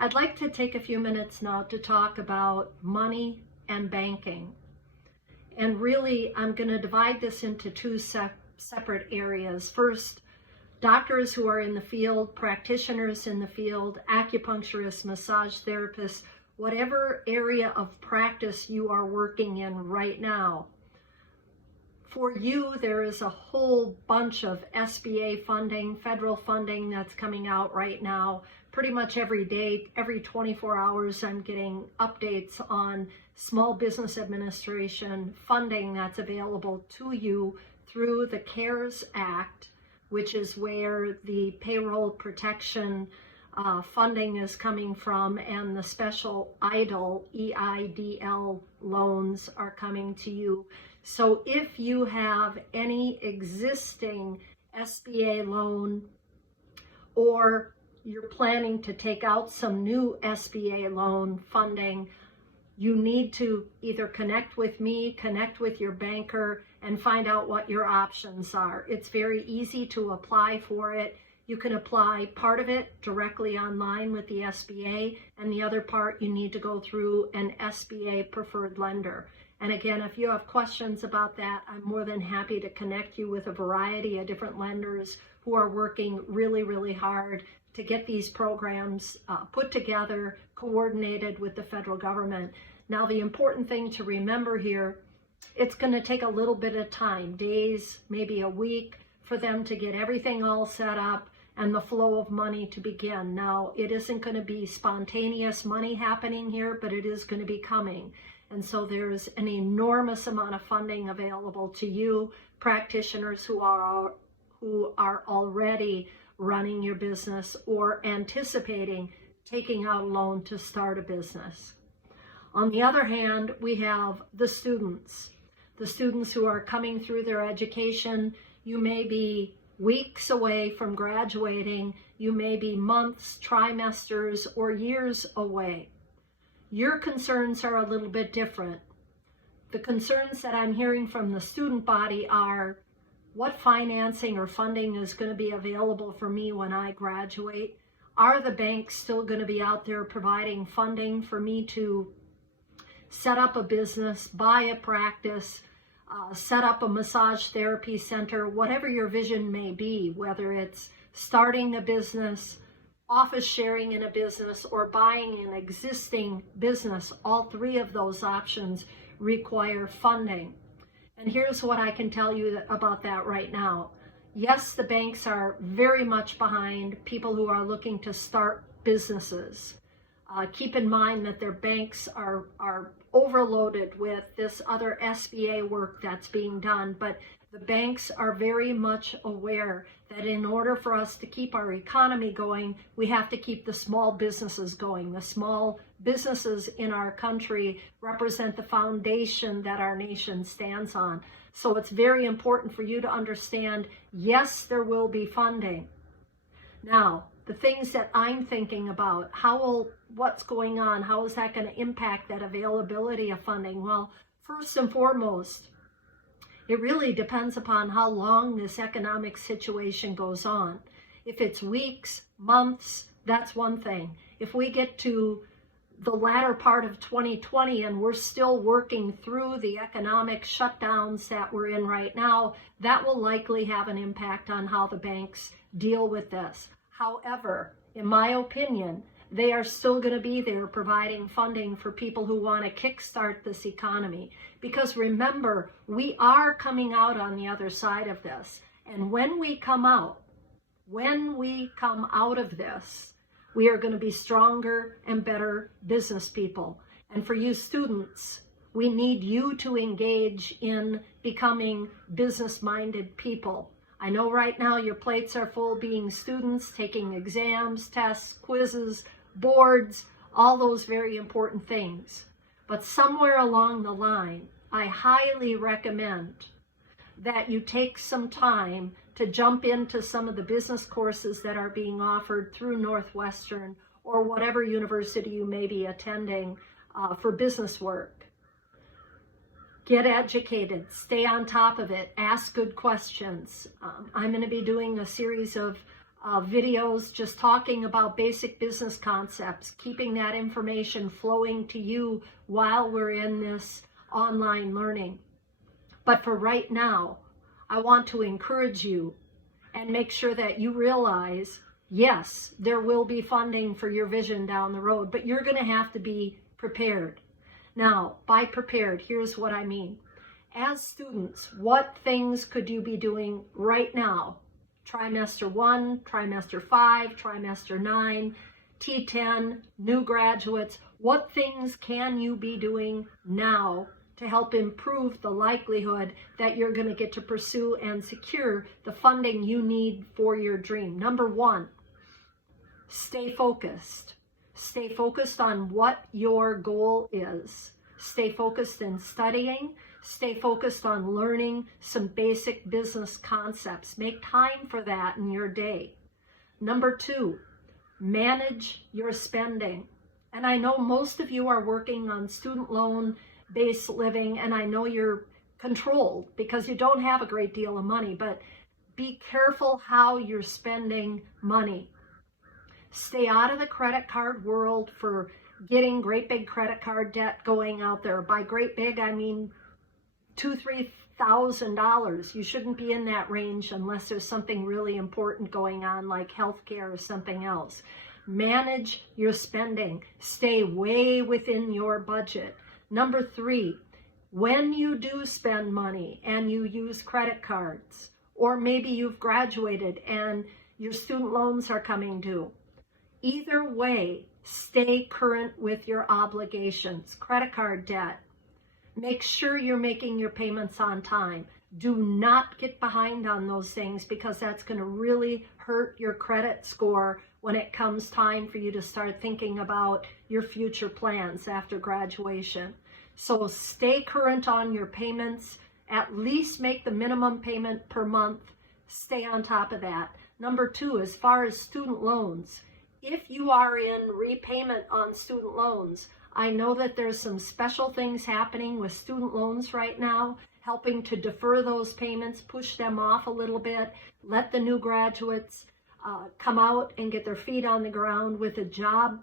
I'd like to take a few minutes now to talk about money and banking. And really, I'm going to divide this into two separate areas. First, doctors who are in the field, practitioners in the field, acupuncturists, massage therapists, whatever area of practice you are working in right now. For you, there is a whole bunch of SBA funding, federal funding that's coming out right now. Pretty much every day, every 24 hours, I'm getting updates on Small Business Administration funding that's available to you through the CARES Act, which is where the payroll protection funding is coming from, and the special EIDL, EIDL loans are coming to you. So if you have any existing SBA loan, or you're planning to take out some new SBA loan funding, you need to either connect with me, connect with your banker, and find out what your options are. It's very easy to apply for it. You can apply part of it directly online with the SBA, and the other part you need to go through an SBA preferred lender. And again, if you have questions about that, I'm more than happy to connect you with a variety of different lenders who are working really, really hard to get these programs put together, coordinated with the federal government. Now, the important thing to remember here, it's going to take a little bit of time, days, maybe a week, for them to get everything all set up and the flow of money to begin. Now, it isn't going to be spontaneous money happening here, but it is going to be coming. And so there's an enormous amount of funding available to you, practitioners who are already running your business or anticipating taking out a loan to start a business. On the other hand, we have the students who are coming through their education. You may be weeks away from graduating. You may be months, trimesters, or years away. Your concerns are a little bit different. The concerns that I'm hearing from the student body are, what financing or funding is going to be available for me when I graduate? Are the banks still going to be out there providing funding for me to set up a business, buy a practice, set up a massage therapy center, whatever your vision may be, whether it's starting a business, office sharing in a business, or buying an existing business? All three of those options require funding. And here's what I can tell you about that right now. Yes, the banks are very much behind people who are looking to start businesses. Keep in mind that their banks are overloaded with this other SBA work that's being done, but the banks are very much aware that in order for us to keep our economy going, we have to keep the small businesses going. The small businesses in our country represent the foundation that our nation stands on. So it's very important for you to understand, yes, there will be funding. Now, the things that I'm thinking about, what's going on? How is that going to impact that availability of funding? Well, first and foremost, it really depends upon how long this economic situation goes on. If it's weeks, months, that's one thing. If we get to the latter part of 2020 and we're still working through the economic shutdowns that we're in right now, that will likely have an impact on how the banks deal with this. However, in my opinion, they are still going to be there providing funding for people who want to kickstart this economy. Because remember, we are coming out on the other side of this. And when we come out of this, we are going to be stronger and better business people. And for you students, we need you to engage in becoming business-minded people. I know right now your plates are full being students, taking exams, tests, quizzes, boards, all those very important things. But somewhere along the line, I highly recommend that you take some time to jump into some of the business courses that are being offered through Northwestern or whatever university you may be attending for business work. Get educated, stay on top of it, ask good questions. I'm going to be doing a series of videos just talking about basic business concepts, keeping that information flowing to you while we're in this online learning. But for right now, I want to encourage you and make sure that you realize, yes, there will be funding for your vision down the road, but you're going to have to be prepared. Now, by prepared, here's what I mean. As students, what things could you be doing right now? Trimester 1, trimester 5, trimester 9, T10, new graduates. What things can you be doing now to help improve the likelihood that you're going to get to pursue and secure the funding you need for your dream? Number 1, stay focused. Stay focused on what your goal is. Stay focused in studying. Stay focused on learning some basic business concepts. Make time for that in your day. Number 2, manage your spending. And I know most of you are working on student loan-based living, and I know you're controlled because you don't have a great deal of money, but be careful how you're spending money. Stay out of the credit card world for getting great big credit card debt going out there. By great big, I mean $2,000-$3,000. You shouldn't be in that range unless there's something really important going on like healthcare or something else. Manage your spending. Stay way within your budget. Number 3, when you do spend money and you use credit cards, or maybe you've graduated and your student loans are coming due, either way, stay current with your obligations. Credit card debt, make sure you're making your payments on time. Do not get behind on those things because that's going to really hurt your credit score when it comes time for you to start thinking about your future plans after graduation. So stay current on your payments. At least make the minimum payment per month. Stay on top of that. Number 2, as far as student loans, if you are in repayment on student loans, I know that there's some special things happening with student loans right now, helping to defer those payments, push them off a little bit, let the new graduates come out and get their feet on the ground with a job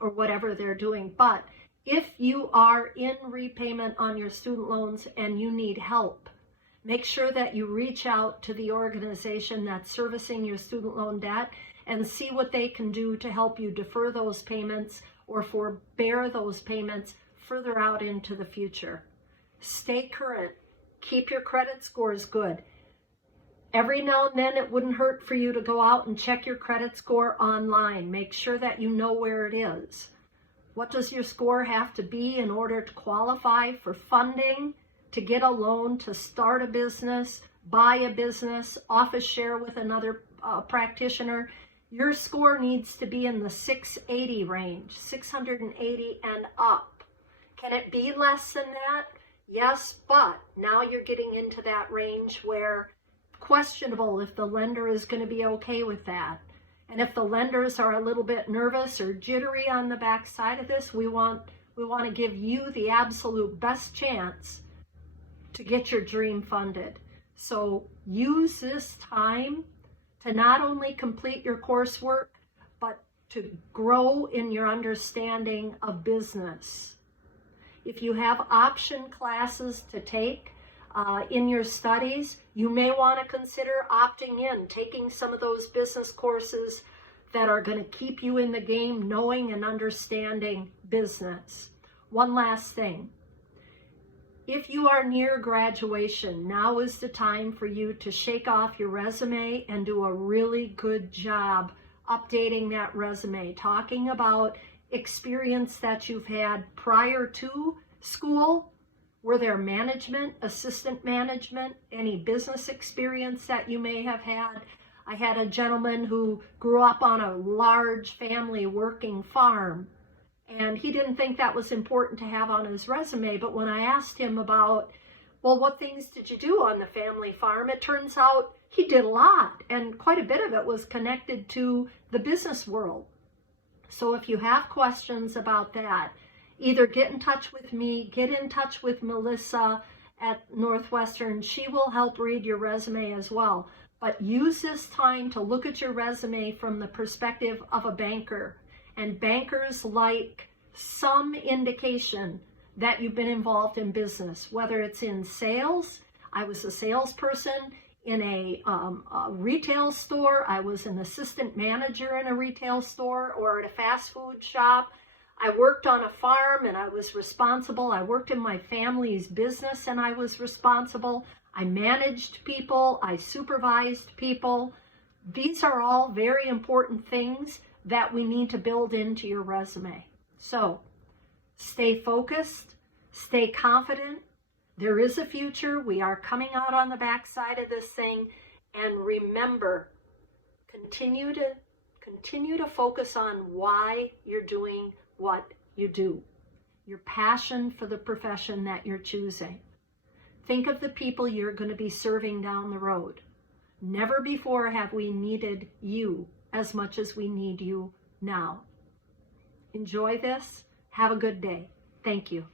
or whatever they're doing. But if you are in repayment on your student loans and you need help, make sure that you reach out to the organization that's servicing your student loan debt and see what they can do to help you defer those payments or forbear those payments further out into the future. Stay current. Keep your credit scores good. Every now and then it wouldn't hurt for you to go out and check your credit score online. Make sure that you know where it is. What does your score have to be in order to qualify for funding, to get a loan, to start a business, buy a business, office share with another practitioner? Your score needs to be in the 680 range, 680 and up. Can it be less than that? Yes, but now you're getting into that range where questionable if the lender is going to be okay with that. And if the lenders are a little bit nervous or jittery on the back side of this, we want to give you the absolute best chance to get your dream funded. So use this time to not only complete your coursework, but to grow in your understanding of business. If you have option classes to take in your studies, you may want to consider opting in, taking some of those business courses that are going to keep you in the game, knowing and understanding business. One last thing. If you are near graduation, now is the time for you to shake off your resume and do a really good job updating that resume, talking about experience that you've had prior to school. Were there management, assistant management, any business experience that you may have had? I had a gentleman who grew up on a large family working farm, and he didn't think that was important to have on his resume. But when I asked him about, well, what things did you do on the family farm? It turns out he did a lot, and quite a bit of it was connected to the business world. So if you have questions about that, either get in touch with me, get in touch with Melissa at Northwestern. She will help read your resume as well. But use this time to look at your resume from the perspective of a banker. And bankers like some indication that you've been involved in business, whether it's in sales. I was a salesperson in a retail store. I was an assistant manager in a retail store or at a fast food shop. I worked on a farm and I was responsible. I worked in my family's business and I was responsible. I managed people. I supervised people. These are all very important things that we need to build into your resume. So stay focused, stay confident. There is a future. We are coming out on the backside of this thing. And remember, continue to focus on why you're doing what you do, your passion for the profession that you're choosing. Think of the people you're going to be serving down the road. Never before have we needed you as much as we need you now. Enjoy this. Have a good day. Thank you.